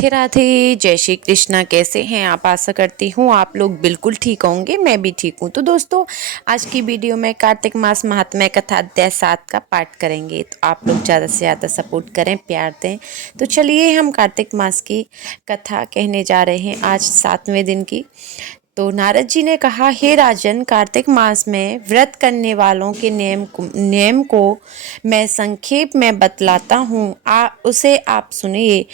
राधे राधे, जय श्री कृष्णा। कैसे हैं आप? आशा करती हूँ आप लोग बिल्कुल ठीक होंगे, मैं भी ठीक हूँ। तो दोस्तों, आज की वीडियो में कार्तिक मास महात्म्य कथा अध्याय 7 का पाठ करेंगे। तो आप लोग ज़्यादा से ज़्यादा सपोर्ट करें, प्यार दें। तो चलिए हम कार्तिक मास की कथा कहने जा रहे हैं, आज 7वें दिन की। तो नारद जी ने कहा, हे राजन, कार्तिक मास में व्रत करने वालों के नियम को मैं संक्षेप में बतलाता हूँ, उसे आप सुनिए।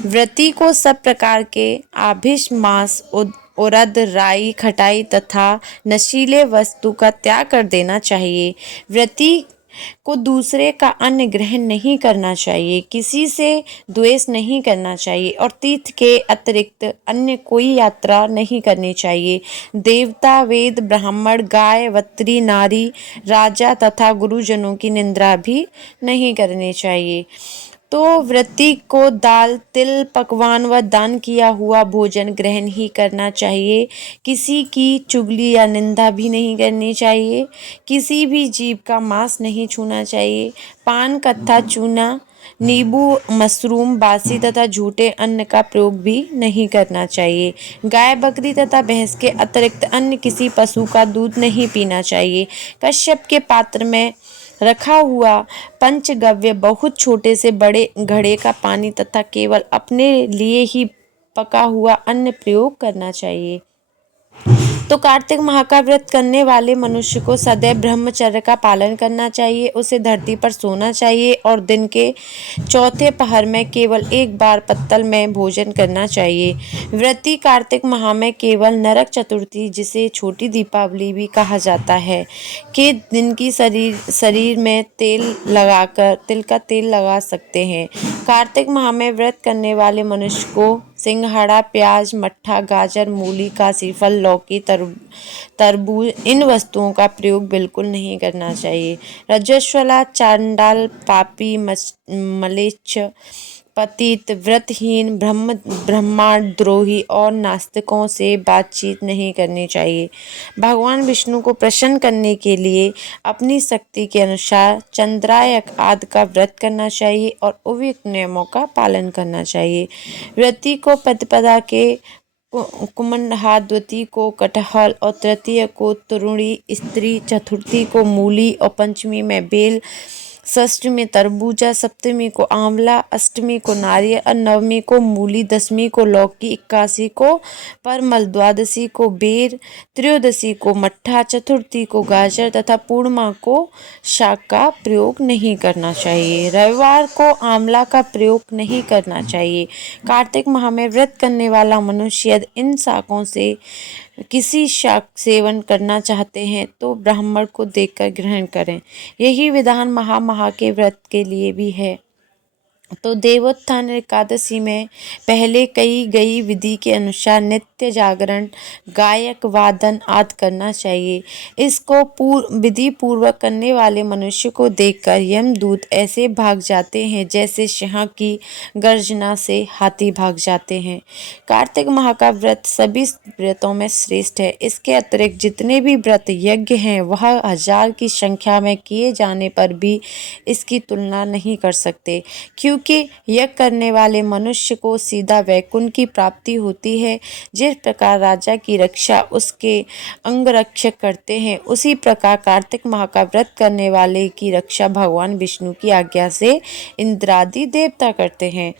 व्रती को सब प्रकार के आभिष, मांस, उड़द, राई, खटाई तथा नशीले वस्तु का त्याग कर देना चाहिए। व्रती को दूसरे का अन्न ग्रहण नहीं करना चाहिए, किसी से द्वेष नहीं करना चाहिए और तीर्थ के अतिरिक्त अन्य कोई यात्रा नहीं करनी चाहिए। देवता, वेद, ब्राह्मण, गाय, वत्री, नारी, राजा तथा गुरुजनों की निंदा भी नहीं करनी चाहिए। तो व्रती को दाल, तिल, पकवान व दान किया हुआ भोजन ग्रहण ही करना चाहिए। किसी की चुगली या निंदा भी नहीं करनी चाहिए। किसी भी जीव का मांस नहीं छूना चाहिए। पान, कत्था, चूना, नींबू, मशरूम, बासी तथा झूठे अन्न का प्रयोग भी नहीं करना चाहिए। गाय, बकरी तथा भैंस के अतिरिक्त अन्य किसी पशु का दूध नहीं पीना चाहिए। कश्यप के पात्र में रखा हुआ पंचगव्य, बहुत छोटे से बड़े घड़े का पानी तथा केवल अपने लिए ही पका हुआ अन्न प्रयोग करना चाहिए। तो कार्तिक माह का व्रत करने वाले मनुष्य को सदैव ब्रह्मचर्य का पालन करना चाहिए। उसे धरती पर सोना चाहिए और दिन के चौथे पहर में केवल एक बार पत्तल में भोजन करना चाहिए। व्रती कार्तिक माह में केवल नरक चतुर्थी, जिसे छोटी दीपावली भी कहा जाता है, के दिन की शरीर में तिल का तेल लगा सकते हैं। कार्तिक माह में व्रत करने वाले मनुष्य को सिंघाड़ा, प्याज, मट्ठा, गाजर, मूली, काशीफल, लौकी, तरबूज, इन वस्तुओं का प्रयोग बिल्कुल नहीं करना चाहिए। रजस्वला, चांडाल, पापी, मलेच्छ, पतित, व्रतहीन, ब्रह्माद्रोही और नास्तिकों से बातचीत नहीं करनी चाहिए। भगवान विष्णु को प्रसन्न करने के लिए अपनी शक्ति के अनुसार चंद्रायक आदि का व्रत करना चाहिए और उपयुक्त नियमों का पालन करना चाहिए। व्रती को प्रतिपदा के कुमंडहा, द्वितीय को कटहल और तृतीय को तरुणी, स्त्री, चतुर्थी को मूली और पंचमी में बेल, षष्ठी में तरबूजा, सप्तमी को आंवला, अष्टमी को नारियल और नवमी को मूली, दसवीं को लौकी, 81 को परमल, द्वादशी को बेर, त्रयोदशी को मट्ठा, चतुर्थी को गाजर तथा पूर्णिमा को शाक का प्रयोग नहीं करना चाहिए। रविवार को आंवला का प्रयोग नहीं करना चाहिए। कार्तिक माह में व्रत करने वाला मनुष्य यदि इन शाकों से किसी शाक सेवन करना चाहते हैं तो ब्राह्मण को देखकर ग्रहण करें। यही विधान महा के व्रत के लिए भी है। तो देवोत्थान एकादशी में पहले कही गई विधि के अनुसार नित्य जागरण, गायक वादन आदि करना चाहिए। इसको विधि पूर्वक करने वाले मनुष्य को देखकर यमदूत ऐसे भाग जाते हैं जैसे सिंह की गर्जना से हाथी भाग जाते हैं। कार्तिक माह का व्रत सभी व्रतों में श्रेष्ठ है। इसके अतिरिक्त जितने भी व्रत यज्ञ हैं वह 1000 की संख्या में किए जाने पर भी इसकी तुलना नहीं कर सकते, क्योंकि यज्ञ करने वाले मनुष्य को सीधा वैकुंठ की प्राप्ति होती है। जिस प्रकार राजा की रक्षा उसके अंगरक्षक करते हैं, उसी प्रकार कार्तिक माह का व्रत करने वाले की रक्षा भगवान विष्णु की आज्ञा से इंद्रादि देवता करते हैं।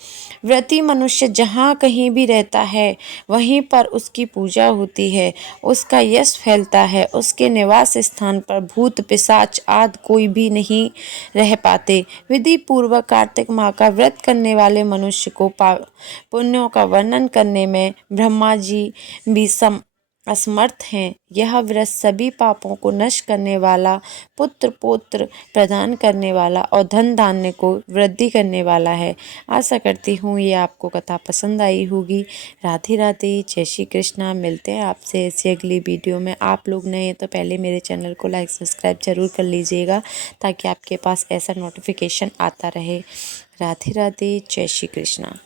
व्रती मनुष्य जहाँ कहीं भी रहता है वहीं पर उसकी पूजा होती है, उसका यश फैलता है। उसके निवास स्थान पर भूत, पिशाच आदि कोई भी नहीं रह पाते। विधि पूर्वक कार्तिक माह का व्रत करने वाले मनुष्य को पुण्यों का वर्णन करने में ब्रह्मा जी भी असमर्थ हैं। यह व्रत सभी पापों को नष्ट करने वाला, पुत्र पौत्र प्रदान करने वाला और धन धान्य को वृद्धि करने वाला है। आशा करती हूँ ये आपको कथा पसंद आई होगी। राधे राधे, जय श्री कृष्णा। मिलते हैं आपसे ऐसी अगली वीडियो में। आप लोग नए हैं तो पहले मेरे चैनल को लाइक सब्सक्राइब जरूर कर लीजिएगा, ताकि आपके पास ऐसा नोटिफिकेशन आता रहे। राधे राधे, जय श्री कृष्णा।